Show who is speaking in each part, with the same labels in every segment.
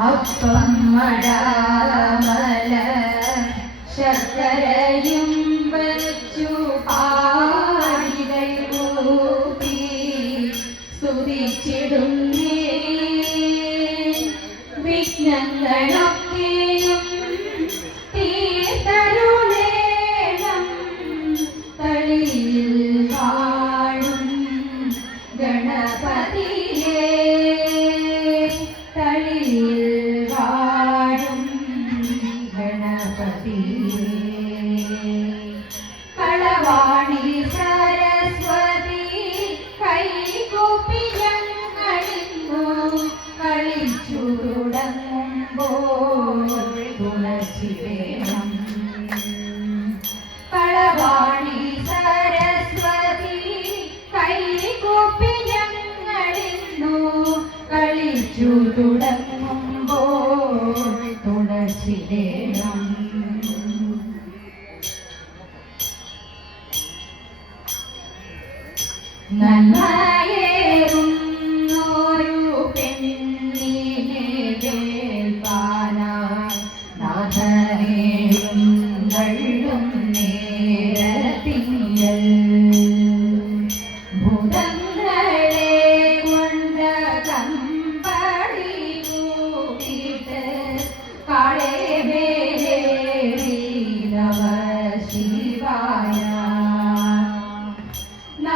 Speaker 1: അപ്പം മടാമല ശർക്കരയും വെച്ചു പാടിതയൂപ്പി സ്തുതിച്ചിടും Oh, oh, oh, oh, oh,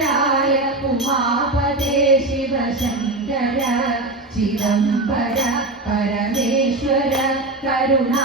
Speaker 1: ശങ്കരായ ഉമാപദേ Sivasankara ചിദംബര പരമേശ്വര കരുണാ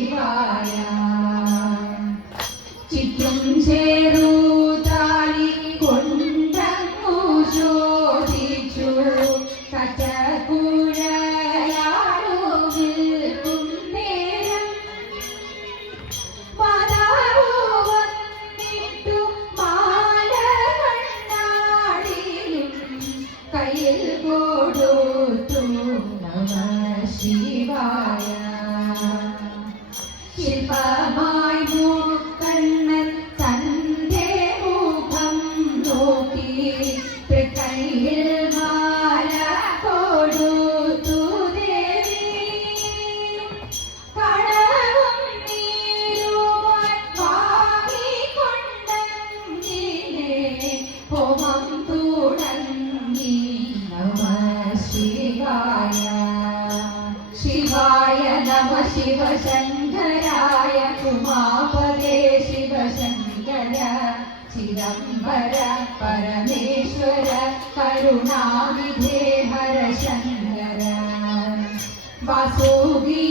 Speaker 1: Bye. चिदंबर परमेश्वर करुणानिधे हर शङ्कर वासोगी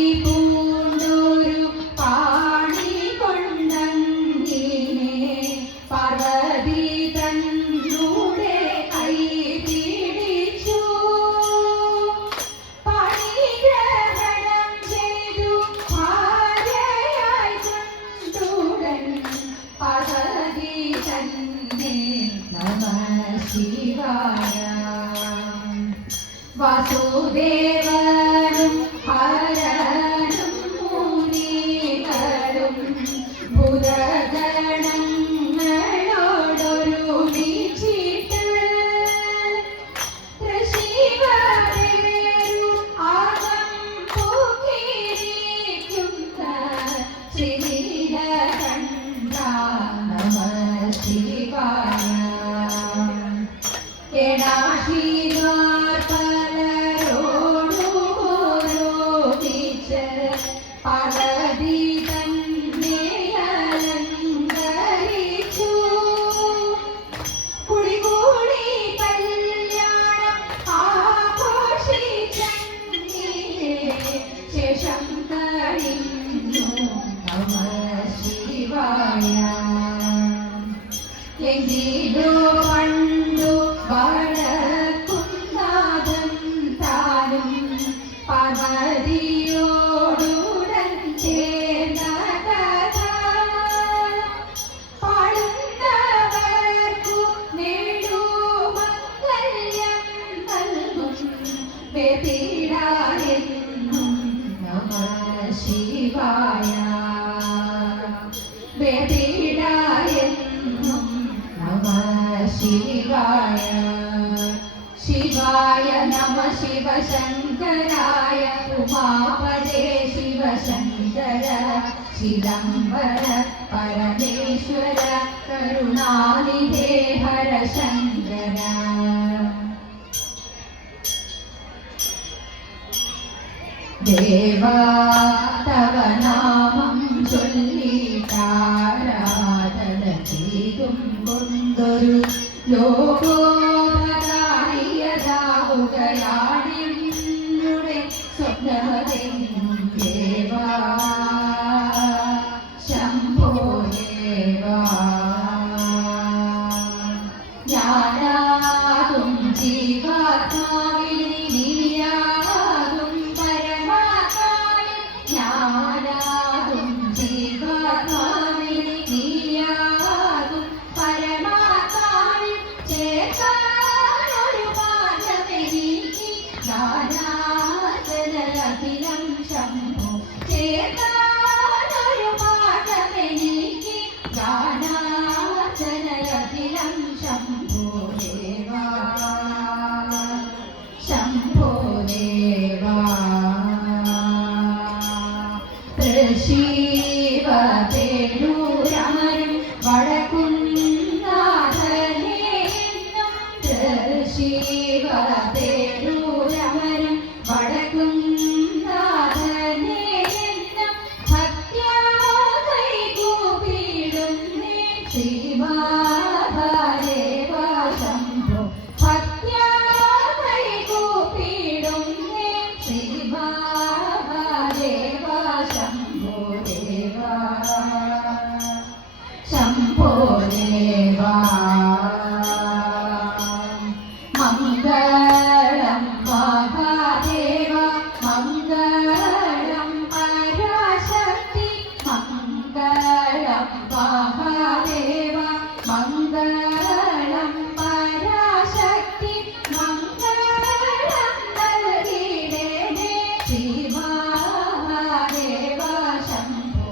Speaker 1: Vosso Deus. വേദിയിലായെന്നും നമ ശിവായ വേദിയിലായെന്നും നമ ശിവായ ശിവായ നമ ശിവശങ്കരായ ഉമാപദേ ശിവശങ്കര ശിദംബര പരമേശ്വര കരുണാനിധേ ഹര ശങ്കര ദേവാ തവ നാമം ചൊല്ലിട്ടാരാധന ചെയ്തും കൊണ്ടൊരു ലോകോപകാരിയതാവുകയാണിയുടെ വടക്കുന്നാഥനെന്നും ശിവ മഹാദേവ മംഗളം പരാശക്തി മംഗളം നൽകിടേ ശിവ ശംഭു